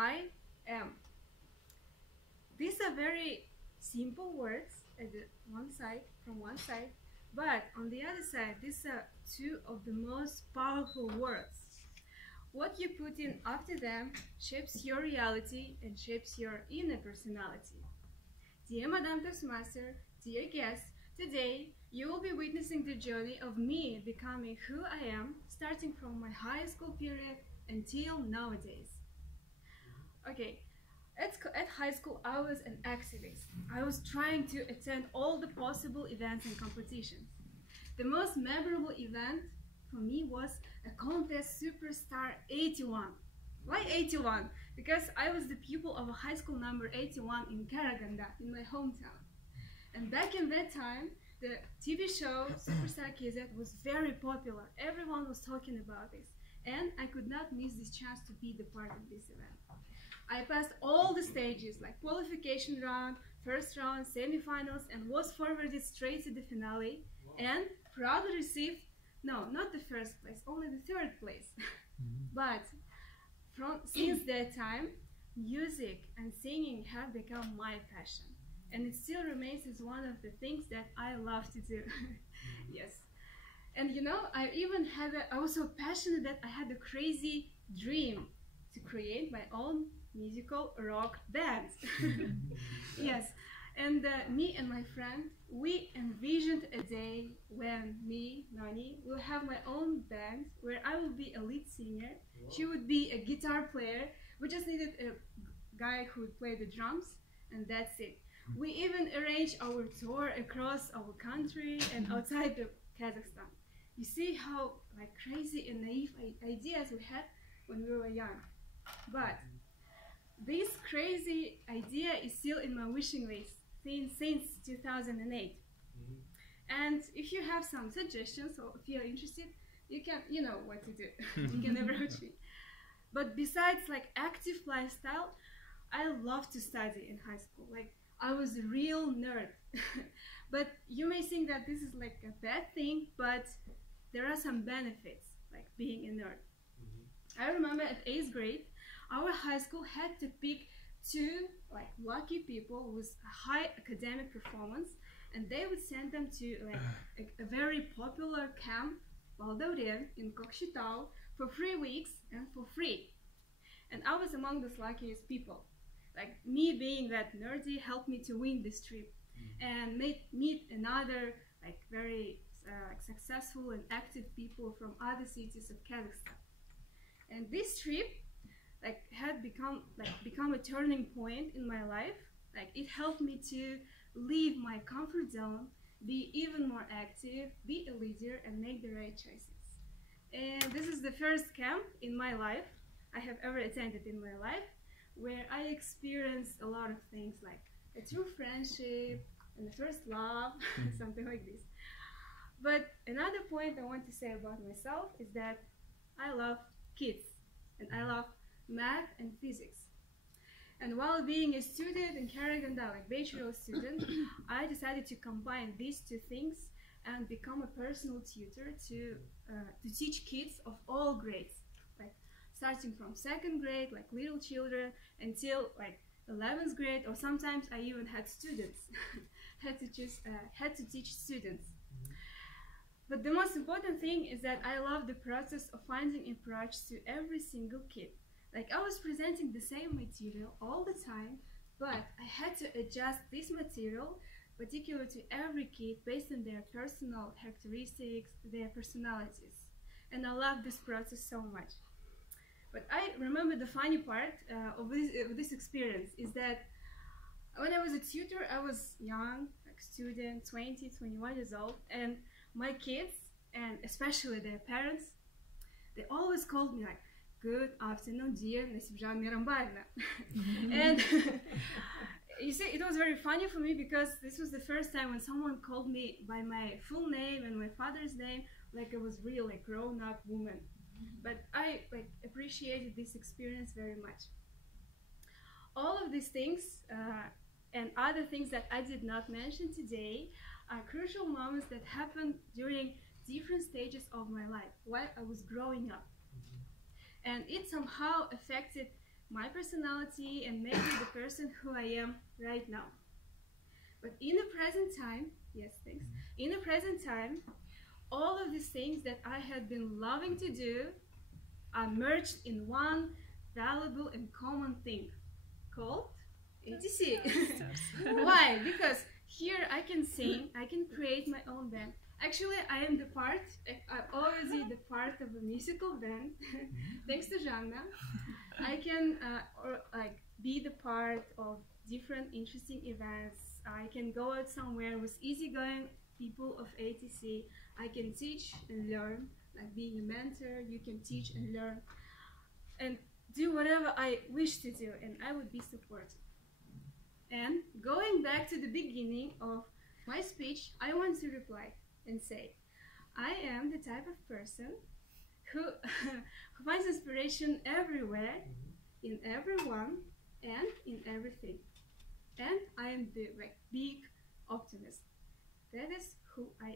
I am. These are very simple words at the one side, from one side, but on the other side, these are two of the most powerful words. What you put in after them shapes your reality and shapes your inner personality. Dear Madame Toastmaster, dear guests, today you will be witnessing the journey of me becoming who I am, starting from my high school period until nowadays. Okay, at high school I was an activist. I was trying to attend all the possible events and competitions. The most memorable event for me was a contest Superstar 81. Why 81? Because I was the pupil of a high school number 81 in Karaganda, in my hometown. And back in that time, the TV show Superstar KZ was very popular. Everyone was talking about this. And I could not miss this chance to be the part of this event. I passed all the stages, like qualification round, first round, semi-finals, and was forwarded straight to the finale. Wow. And proudly received, no, not the first place, only the third place. But since that time, music and singing have become my passion. And it still remains as one of the things that I love to do. Yes. And you know, I was so passionate that I had a crazy dream to create my own musical rock band. Yes. And me and my friend, we envisioned a day when me, Nani, will have my own band where I will be a lead singer. Wow. She would be a guitar player. We just needed a guy who would play the drums, and that's it. We even arranged our tour across our country and outside of Kazakhstan. You see how like crazy and naive ideas we had when we were young. But this crazy idea is still in my wishing list since 2008. And if you have some suggestions or if you're interested, you know what to do. You can approach me. But besides like active lifestyle, I love to study in high school. Like I was a real nerd. But you may think that this is like a bad thing, but there are some benefits like being a nerd. I remember at 8th grade, our high school had to pick two like lucky people with a high academic performance, and they would send them to like a very popular camp, Valdorien, in Kokshetau for 3 weeks and for free. And I was among those luckiest people. Like me being that nerdy helped me to win this trip and meet another like very successful and active people from other cities of Kazakhstan. And this trip had become a turning point in my life. Like it helped me to leave my comfort zone, be even more active, be a leader, and make the right choices. And this is the first camp in my life I have ever attended in my life, where I experienced a lot of things like a true friendship and the first love, something like this. But another point I want to say about myself is that I love kids and I love math and physics. And while being a student in Karaganda, like bachelor student, I decided to combine these two things and become a personal tutor to teach kids of all grades, like starting from 2nd grade, like little children, until like 11th grade, or sometimes I even had students, had to teach students. But the most important thing is that I love the process of finding approach to every single kid. Like I was presenting the same material all the time, but I had to adjust this material particular to every kid based on their personal characteristics, their personalities. And I love this process so much. But I remember the funny part of this experience is that when I was a tutor, I was young, like student, 20, 21 years old, and my kids, and especially their parents, they always called me like, "Good afternoon, dear Nassipzhan Mirambaevna." And you see, it was very funny for me because this was the first time when someone called me by my full name and my father's name, like I was real, like grown-up woman. But I appreciated this experience very much. All of these things and other things that I did not mention today are crucial moments that happened during different stages of my life while I was growing up. And it somehow affected my personality and maybe the person who I am right now. But in the present time, yes, thanks. In the present time, all of these things that I had been loving to do are merged in one valuable and common thing called ATC. Why? Because here I can sing, I can create my own band. Actually, I'm already the part of a musical band, thanks to Жанна. I can be the part of different interesting events. I can go out somewhere with easygoing people of ATC. I can teach and learn, like being a mentor. You can teach and learn and do whatever I wish to do, and I would be supported. And going back to the beginning of my speech, I want to reply and say, I am the type of person who finds inspiration everywhere, in everyone, and in everything. And I am the big optimist. That is who I